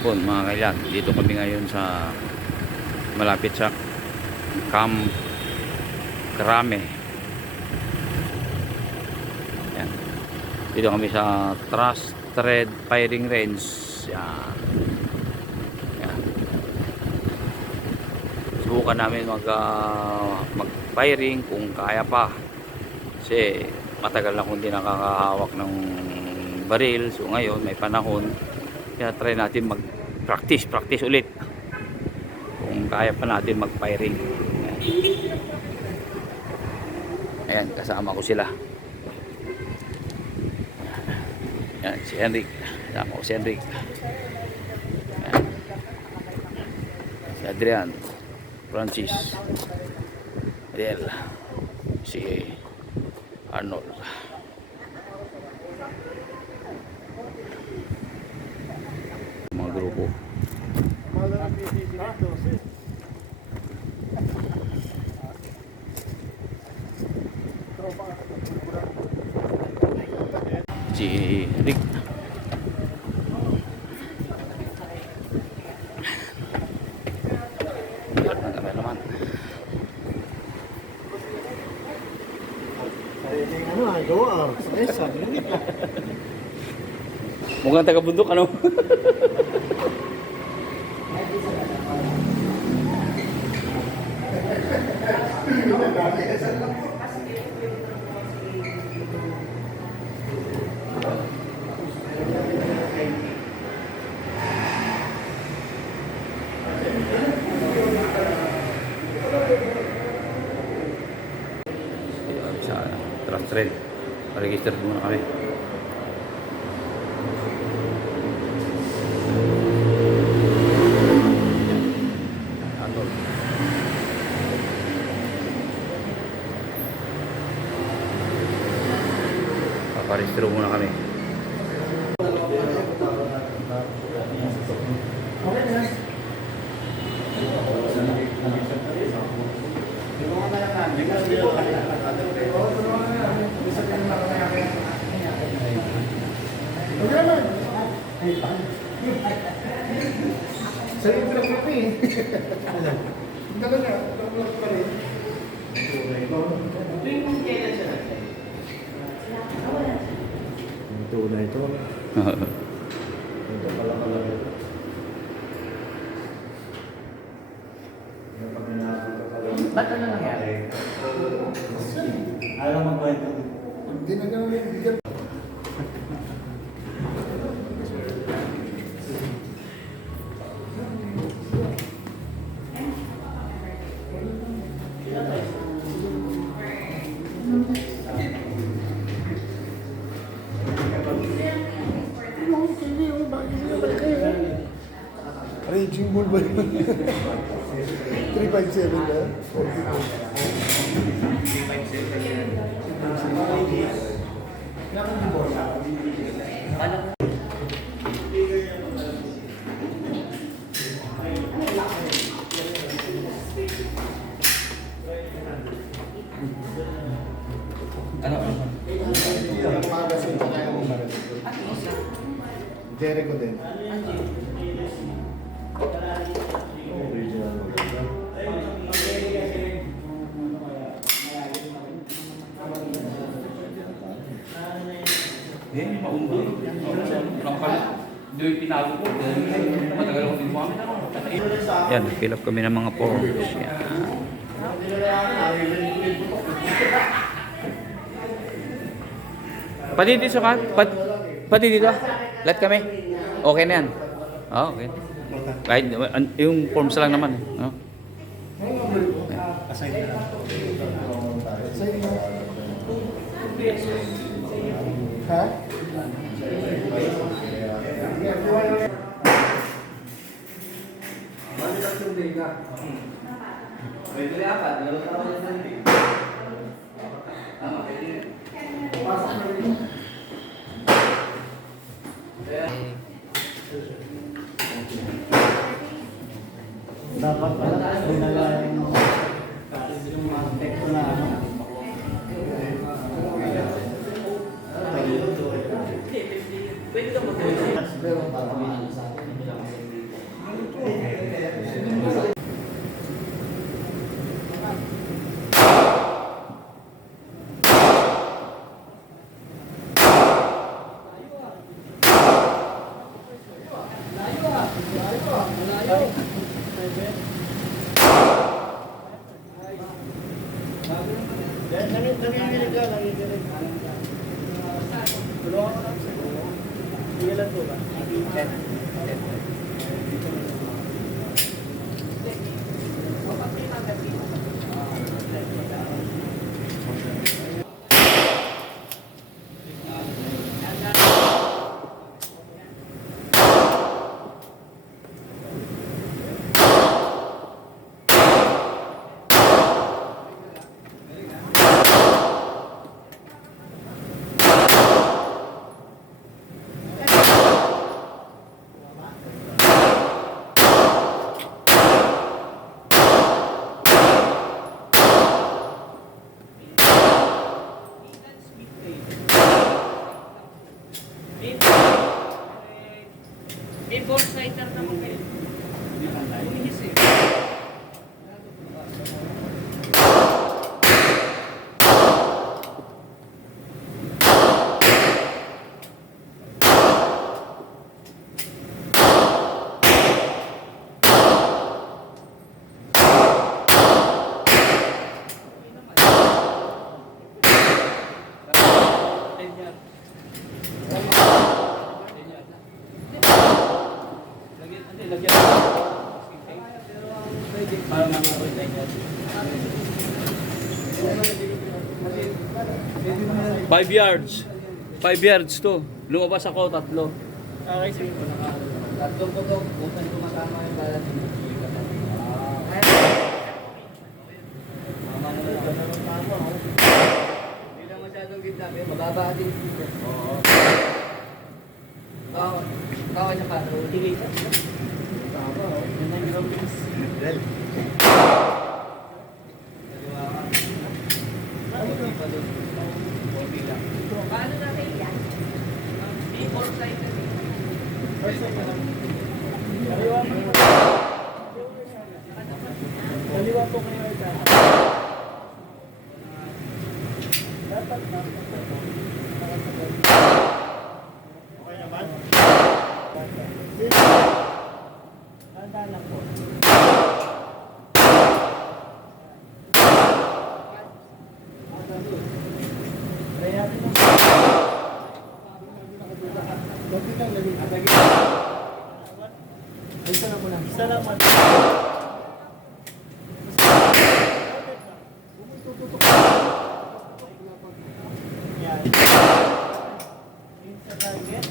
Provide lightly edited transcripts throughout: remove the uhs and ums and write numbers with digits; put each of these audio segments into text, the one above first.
hapon mga kailan. Dito kami ngayon sa malapit sa Camp Crame. Yan. Dito kami sa Trusted Firing Range. Yan. Yan. Subukan namin mag-firing kung kaya pa. Kasi matagal na kung hindi nakakahawak ng baril. So ngayon may panahon. Kaya try natin mag-practice ulit kung kaya pa natin mag-firing. Ayan, kasama ko sila. Ayan, si Henrik. Kasama ko si Henrik. Ayan. Si Adrian, Francis, Ariel, si Arnold. Mga grupo. Si Rick. Ang cameraman. Ano ay gawa? Sesa. Mukhang taga-bundok ano? Sa trust trail. Register muna kami. Paparehistro muna kami. Sa'yo yung pinag-pipi eh. Ang dala niya, nag-vlog pa rin. Ito na ito. Ito pala pala ito. Ba't ano nangyari? Ayaw magbayad ito. Hindi na gano'n yung bigyan. Raging Bull ba yun? 357 ba yun? 357. Ano? Jericho din. Hindi, maumba. Doon pinalo ko. Matagal ako din mo. Yan, fill up kami ng mga forms. Yan. Pati dito ka? Pati dito? Lahat kami? Okay na yan? Oo, okay. Kahit yung forms lang naman. No? Ha? Dapat pala dinala yung mga teksto na ano. Pwede ka mag-pero para sa akin. Nanginginig ka, nanginginig. Tulungan ko lang sa iyo. Ilan po ba? 10. May board sider naman kayo. Buminis eh. Para makapag tayo. 5 yards. 5 yards to. Lumabas ako, 3. Okay, sige. Tatlong putok, bukan tumatama yung balat. Hindi lang masyadong gitna, pero mababa atin yung speaker. Oo. Tawa niya pa. Tigil ka. Tawa, oh. Yun ang isang piece. Paano natin yan? May board sider eh. Kaliwa po kayo ito. Dapat na. Okay naman? Handa lang po. Kaya rin lang. Bakit lang lagi? Ay, isa lang muna. Salamat. Yan. Aim sa target.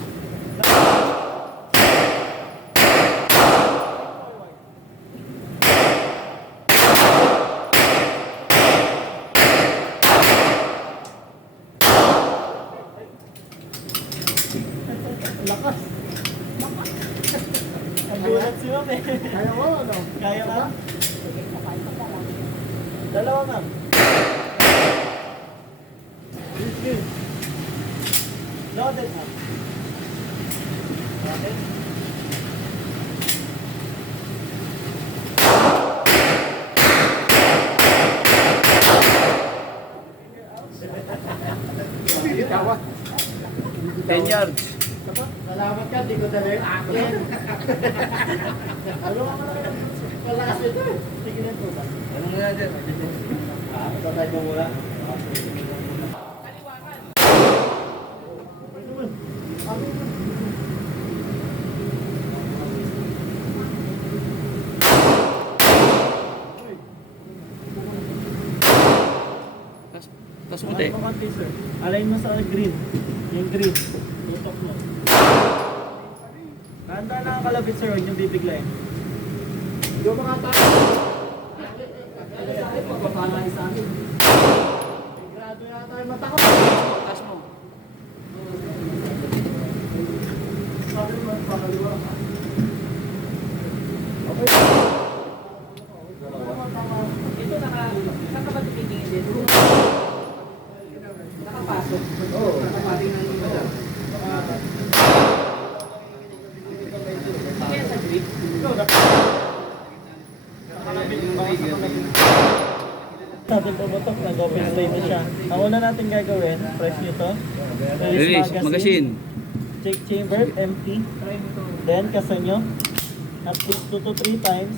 Lakas. Ang bulat si Ma'am eh. Kaya mo ano? Kaya ka? Dalawa Ma'am. Good. Loaded Ma'am. Loaded. Tawa. 10 yards. Salamat ka, di ko dala yung akin. Ano ka naman? Malakas ito eh. Sige na ito ba? Ano nga natin? Tatay mo mula. Tas mo, te. Align mo sa green. Yung green. Tutok mo. Handa na ang kalabit sir, huwag niyong bibiglayin. Yung mga tao. Pagpapalay sa akin. Grado yata yung mata ko. Tas mo. Sabi mo, pangaliwa. Okay. Ito saan ka ba tumingin din? Nakapasok. Oo. Nakapating ng iba. Kaya sa grip? Sabi ko botok, nag-open play na siya. Ang una natin gagawin, press nyo to. Release, magazine. Check chamber, empty. Then, kasa nyo. at least 2 to 3 times.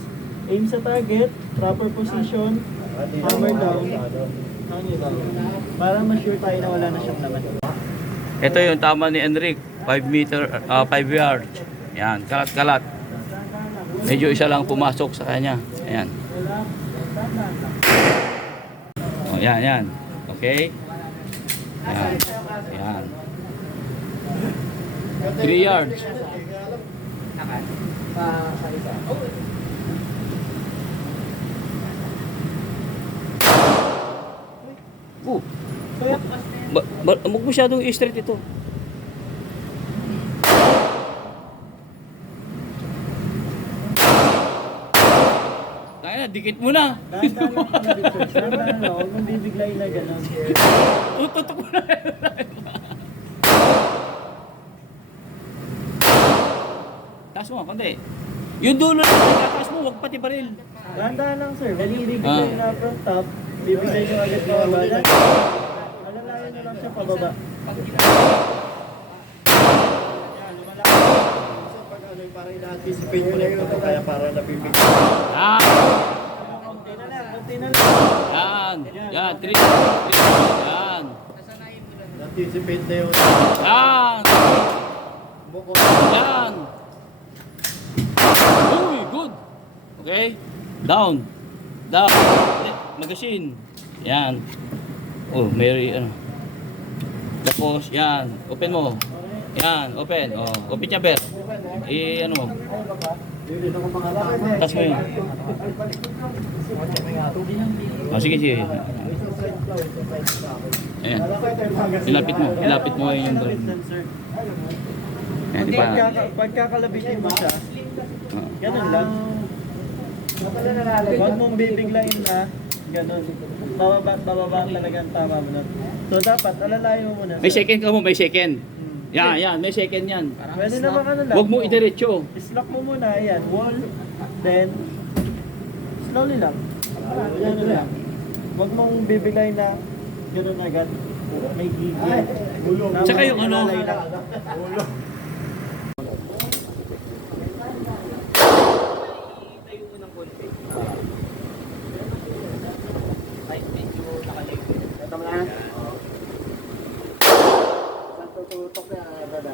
Aim sa target, proper position, hammer down, hangin down. Para ma-sure tayo na wala na siyang laman. Ito yung tama ni Enric. 5 yards. Yan, kalat-kalat. Medyo isa lang pumasok sa kanya. Ayan. Oh, yan. Okay? Yan. Yan. 3 yards. Huwag masyadong i-straight ito. Kaya na, dikit mo na. Dahan-dahan lang pala dito. Dahan-dahan lang. Huwag mong bibiglayin na gano'n. Tutok mo na. Taas mo, konti. Yung dulo na taas mo, huwag pati baril. Dahan-dahan lang sir. Huwag mong bibiglayin na front top. Bibiglayin nyo agad pababa. Alalayan nyo lang siya pababa. Parang ina-anticipate mo na yun, kaya parang nabibigay. Yan. Konti na lang, konti na lang. Yan. 3. Yan. Na-anticipate na yun. Yan. Buko. Yan. Uy, good. Okay. Down. Magazine. Yan. Oh, may ano. Tapos, yan. Open mo. Yan, open. Oh, open niya, Bert. Ano mo. Tapos mo yun. Oh, sige. Ayan. Ilapit mo yung drone. Ayan, di ba? Pagkakalabitin mo siya, ganun lang. Huwag mong bibiglayin na, ganun. Bababa talaga ang tama mo nun. So dapat, alalayo mo muna. May second ka mo, may second. Yan, may second yan. Pwede naman ano lang. Huwag mo idiretso. Islock mo muna, ayan, wall, then, slowly lang. Yan lang. Huwag mong bibiglayin na, ganun agad. May gigil. Tsaka yung ano, Ito mo na. Saan tututok na, Rada?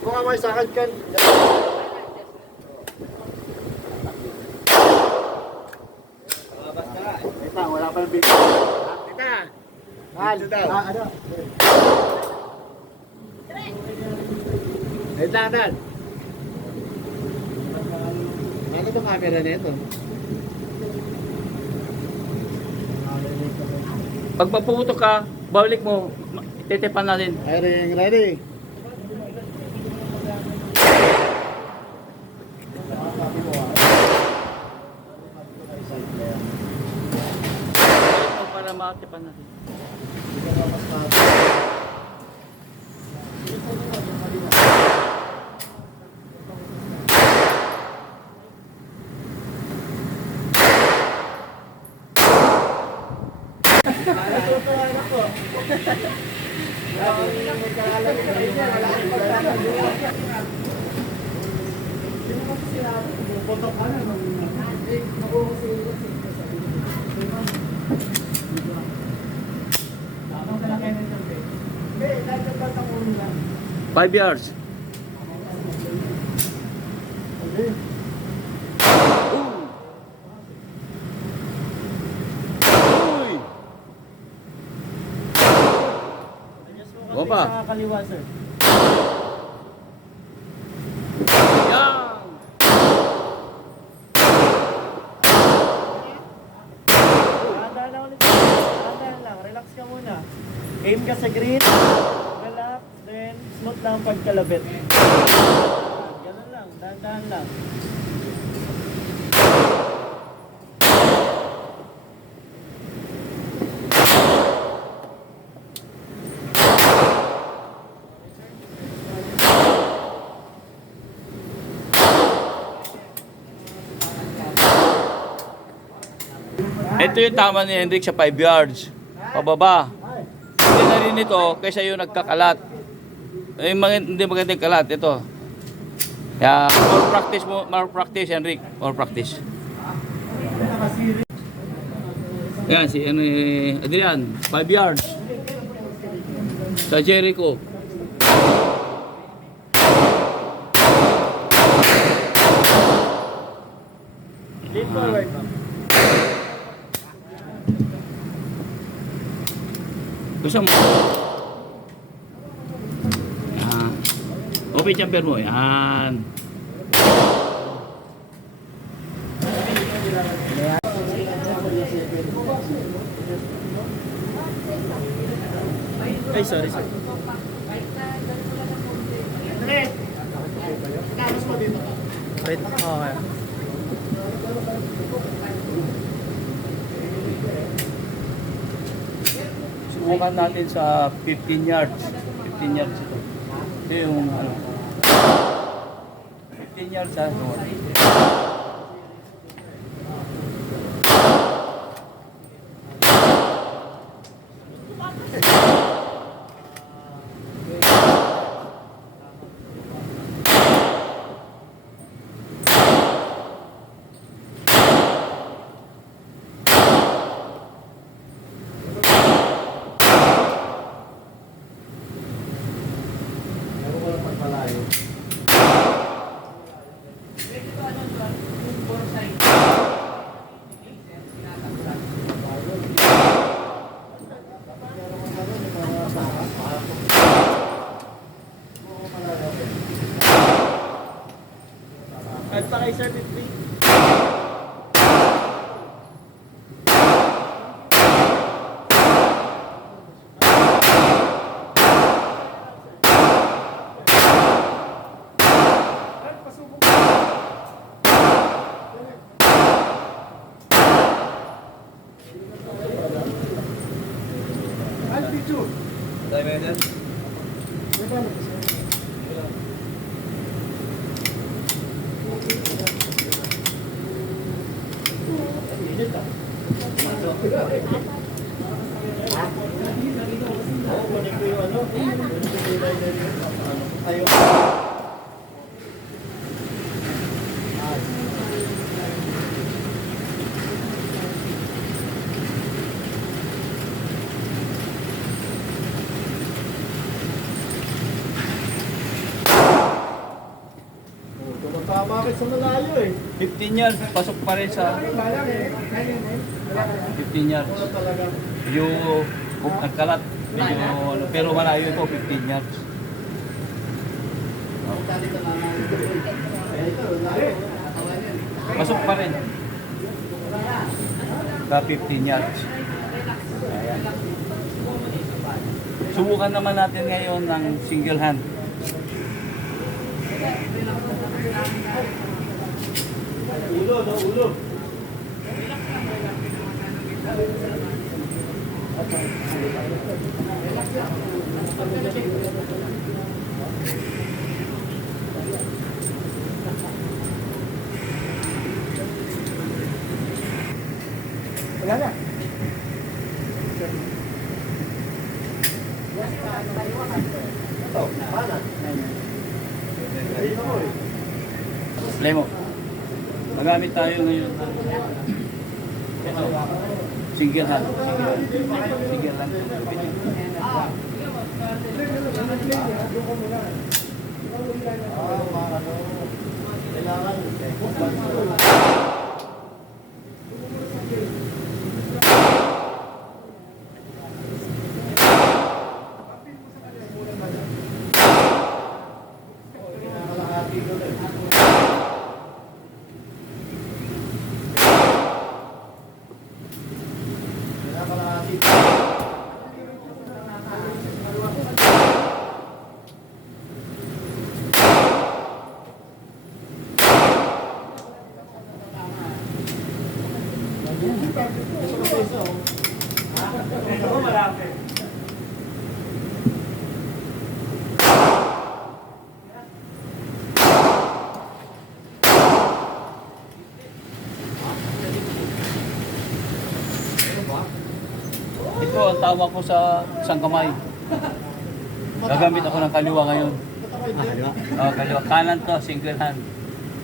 Ako nga may sakad kan. Wait lang, wala pa ng bigay. Tita! Ano daw? Ano? Wait lang, Dad. Ano itong camera nito? pag mapuputok ka, balik mo, titipan natin. Ready, ready. Para matipan natin. Natutuwa na po. Five yards. Uy! Konti Opa. sa kaliwa, sir. Yan! Dahan-dahan lang ulit. Dahan-dahan lang. Relax ka muna. Aim ka sa green. Relax. Then, smooth lang pagkalabit. Ganun lang. Dahan-dahan lang. Ito yung tama ni Hendrik sa 5 yards. Pababa. Hindi na rin ito kaysa yung nagkakalat. Yung mga, hindi magandang kalat. Ito. Kaya more practice Enric, more practice. Yan si ano Adrian, 5 yards. Sa Jericho. Lean forward, ma'am. Gusto mo? Yan. Open jumper mo. Yan. Ay, sorry. Wait, okay. Subukan natin sa 15 yards. 15 yards ito. Ito yung ano. 15 yards sa ano. At pa kay Sir 53. Tumatama sa malayo eh. 15 yards. Pasok pa rin sa 15 yards. Medyo nagkalat. Medyo, pero malayo ito 15 yards. Pasok pa rin. Sa 15 yards. Ayan. Subukan naman natin ngayon ng single hand. Ulo, no? Ulo. Wala na. Ito, paano? Lemo. Magamit tayo ngayon. Ito. Single hand. Single hand. Ito ang tawag ko sa isang kamay. Gagamit ako ng kaliwa ngayon. kaliwa. Oh, kaliwa. Kanan to, single hand.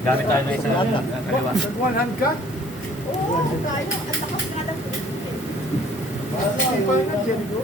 Gamit tayo ng isa kaliwa. One hand ka? Oo, tayo. Ang lakas nga lang. Hindi pa na, Jericho.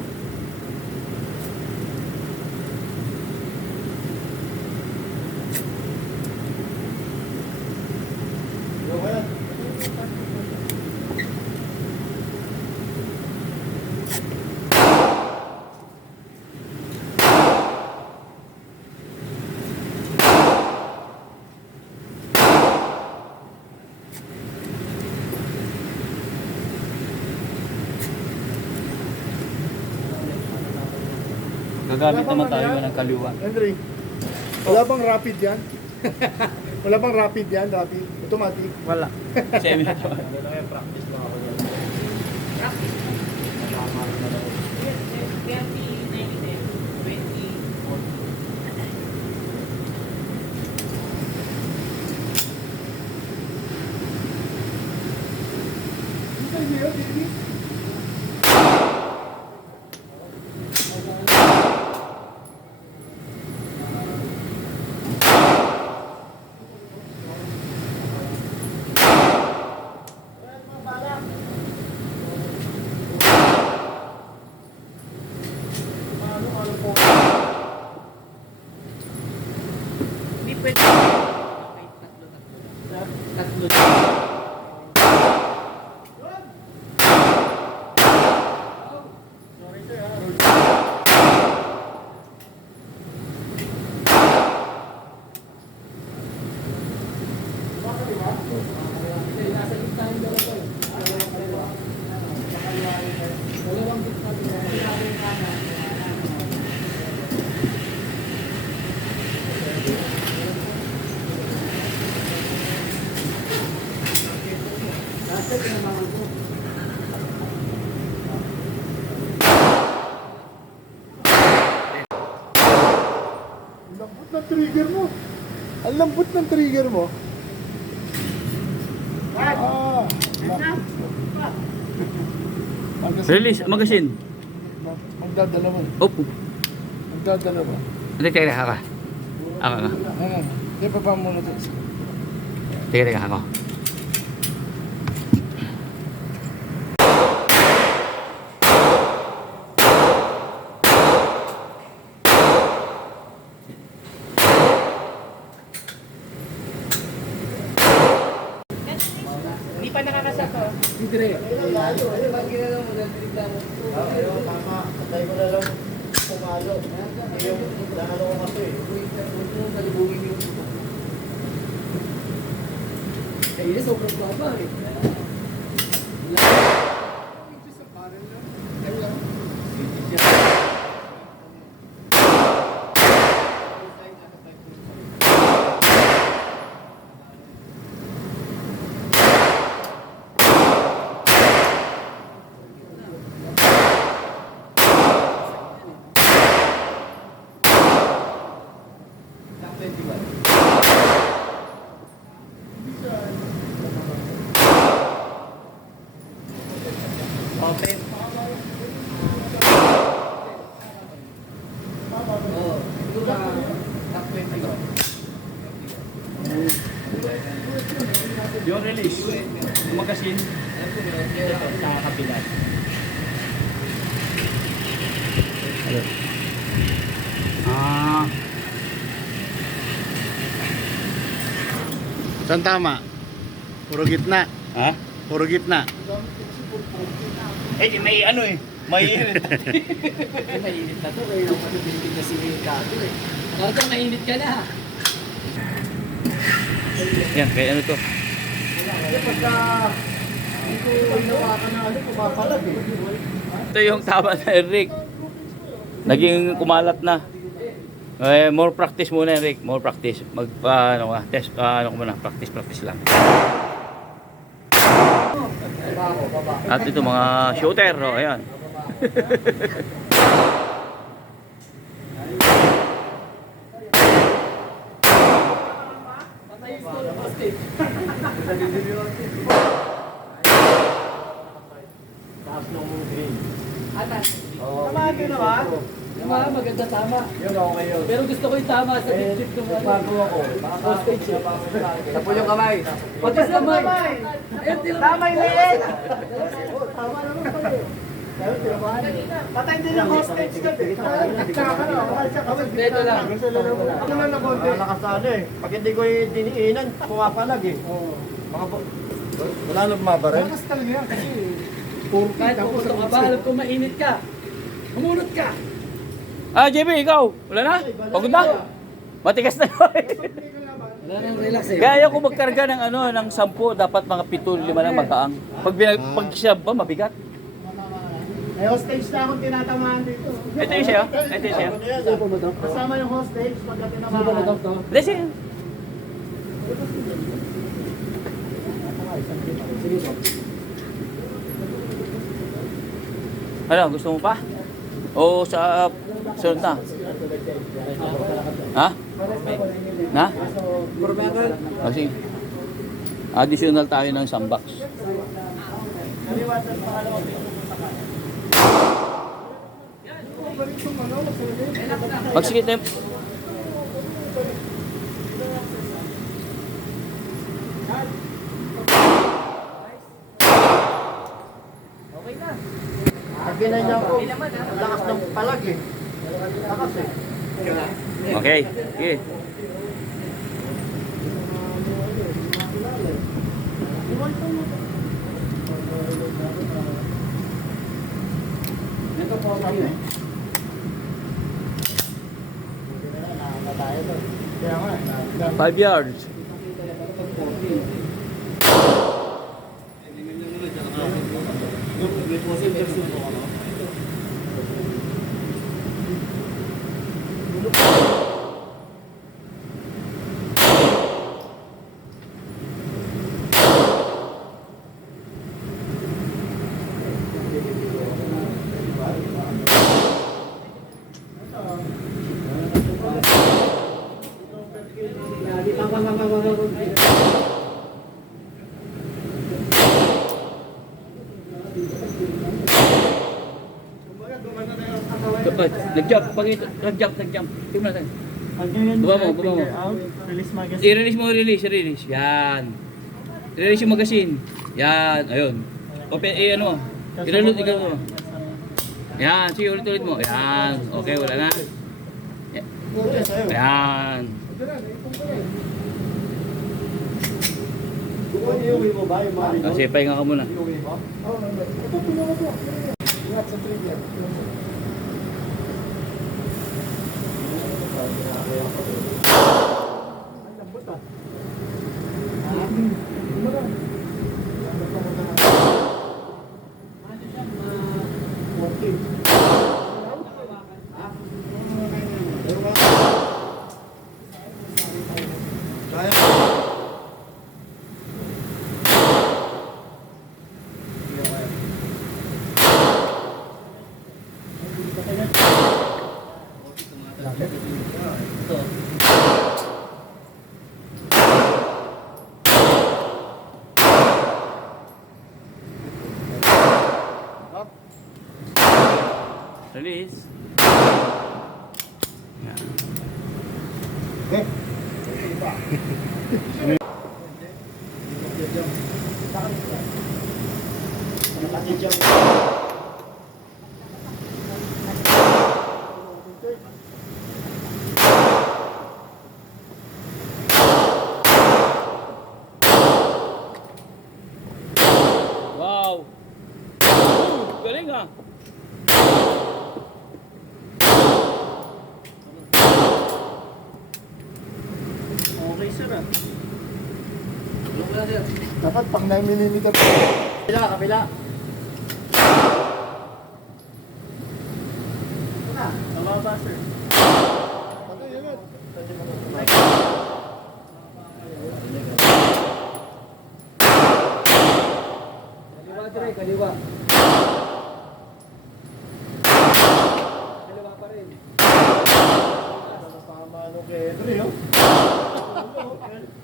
Gagamit naman tayo ng kaliwa. Henry, wala bang rapid yan? Wala bang rapid yan? Rapid? Automatic? Wala. Semi ito. Practice lang ako yan. Practice. 20. Hindi pwede. Okay, tatlo. Sorry sir ha. Nasa gitna yung dalawa eh. Dalawang gitna yung kanan. Nasa gitna ko. Ang lambot ng trigger mo. Ang lambot ng trigger mo. Ah. Release, magasin. Magdadalawa. Opo. Magdadalawa. Hindi, teka, haka. Haka nga. Ayan. Hindi pa pa muna ito. Teka, haka. Hindi pa nakakasako. Hindi. Tama. Patay ko na lang pumalo. Yung dahalo ko kasi. Kaya sobrang baba eh. Open. Oh, ito na top 20 yun. Yung release, yung magasin, sa kapila. Ah, Saan tama? Puro gitna. ha? Puro gitna. Eh, may ano eh, may Mainit na to. Kaya naman nabibig na si Ricardo eh. Cardo, mainit ka na. Yan, kaya ano to? Kasi pagka hindi ko hinawakan na ano, pumapalag eh. Ito yung tama na Eric. Naging kumalat na. Eh, more practice muna Eric, more practice. Ano ka, test, ano ko muna, practice lang. At ito mga shooter, oh, ayan. Taas ng green. Atan. Tama ito na ba? Maganda tama. Yun, okay yun. Pero gusto ko yung tama sa dip ng ano. Bago ako. Hostage eh. Tapos yung kamay. Pati sa kamay. Tamay liit! Tama naman pala eh. Patay din ang hostage ka eh. Dito lang. Ako lang na konti. Nakasali eh. Pag hindi ko diniinan, pumapalag eh. Wala nang bumabaril. Lakas talaga yan kasi puro Kahit kita kung ko gusto sa ka ba, alam ko mainit ka. Humunot ka. Ah, JB, ikaw. Wala na? Pagod na? Matigas na yun. Wala nang relax eh. Kaya ayaw ko magkarga ng ano, ng 10, dapat mga 7, 5 lang magkaang. Pag siya ba, mabigat. May hostage na akong tinatamaan dito. Ito yung siya. Ito yung siya. Kasama yung hostage pagka Sino ba tinamaan. madam to? Listen. Sige po. Ano, gusto mo pa? O sa sunod na? Ha? Na? O sige. Additional tayo ng sandbox. Kaliwatan pangalawang Magsigit tayo. Pag ginanyan ko, ang lakas ng palag eh. Lakas eh. Okay. Sige. Ito po tayo eh. Kaya nga eh. 5 yards. Nag-jump. Nag-jump. Tingnan natin. Baba mo. Out, release magazine. I-release mo, release. Yan. Release yung magazine. Yan. Ayun. Ano. I-reload mo. Yan. Sige, ulit mo. Yan. Okay, wala na. Yan. Iuwi mo ba yung mga Sige, pahinga ka muna. Iuwi mo? Ito, tulungan ko. Ingat sa trigger. Ang lambot ah. Release. Yan. Wow. Galing ah. Okay sir ah. Dapat pang 9mm. Kabila. Mababa sir. Patay agad. Kaliwa dire, kaliwa. Kaliwa pa rin. Tama nung Pedro yun.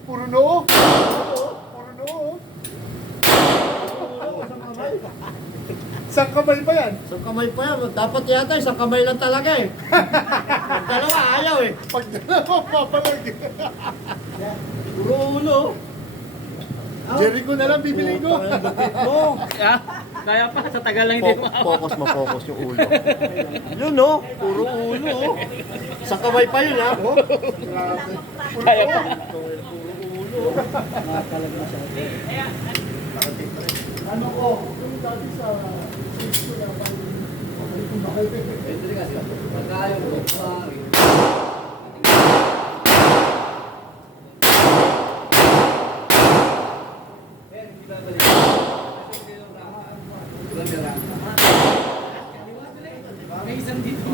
Puro noo. Puro noo. Sa Isang kamay pa yan. Isang kamay pa yan. Dapat yata isang kamay lang talaga eh. Pag dalawa, ayaw eh. Pag dalawa, papalag. Puro ulo. Jericho na lang bibili ko. Mo. Kaya pa sa tagal lang hindi mo. Focus yung ulo. Yun no, puro ulo. Isang kamay pa yun ha. Grabe. Kaya pa. Ano ko? Yung dati sa school na May isang dito.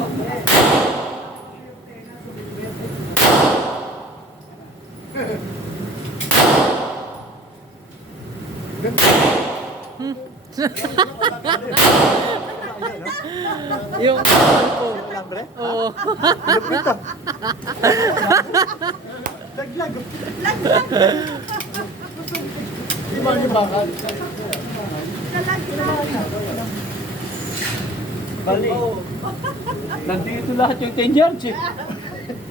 Yung lang bre? Oo. Di ba yung bakal? Bali. Nandito lahat yung 10 yards eh.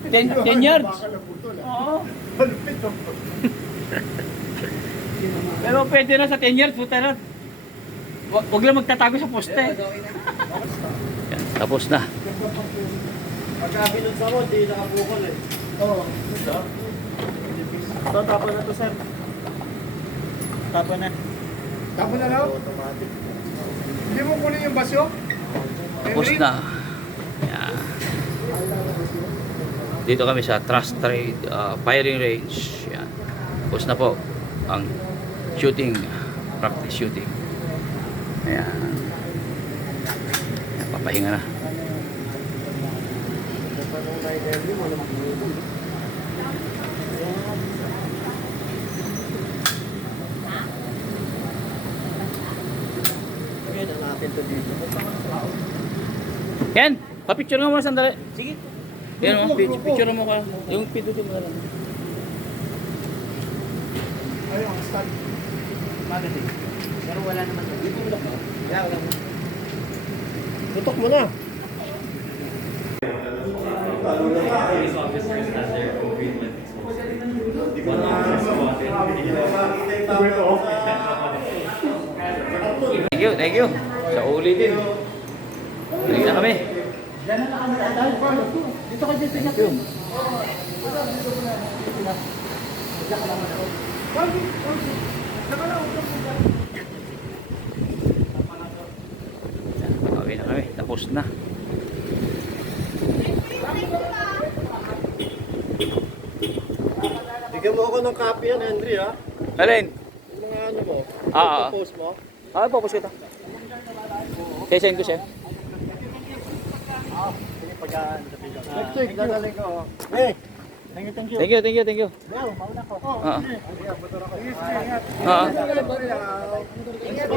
10 yards. Bakal na putol. Oo. Malupit oh. Pero pwede na sa 10 yards, puta na. Huwag lang magtatago sa poste. Yan, tapos na. Pagka binunsa mo, hindi nakabukol eh. Oo. So, tapon na to sir. Tapon na. Tapos na raw? Automatic. Hindi mo kunin yung basyo? Tapos na. Yan. Dito kami sa Trust Trade firing range. Yan. Tapos na po ang shooting, practice shooting. Ayan. Ayan, papahinga na. Ngayon, hanapin to dito. Yan, papicture nga muna sandali. Sige. Yan mo, picture mo ka. Yung piduto mo na lang. Ayun, ang stand. Magaling. Pero wala naman. Kaya wala naman. Tutok mo na. Thank you. Sa uli din. Balik na kami. Dito ka dito niya. Kami na kami. Tapos na. Bigyan mo ako ng copy yan, Henry ha. Alin? Yung mga ano mo. Post mo. Papos kita. Send ko siya. Sige, pagkaan. Next week, dadaling ko. Hey! Thank you. Thank you. Leo, mauna ko. Ah. Sige, motor ako. Sige, ingat. Ah. Ingat.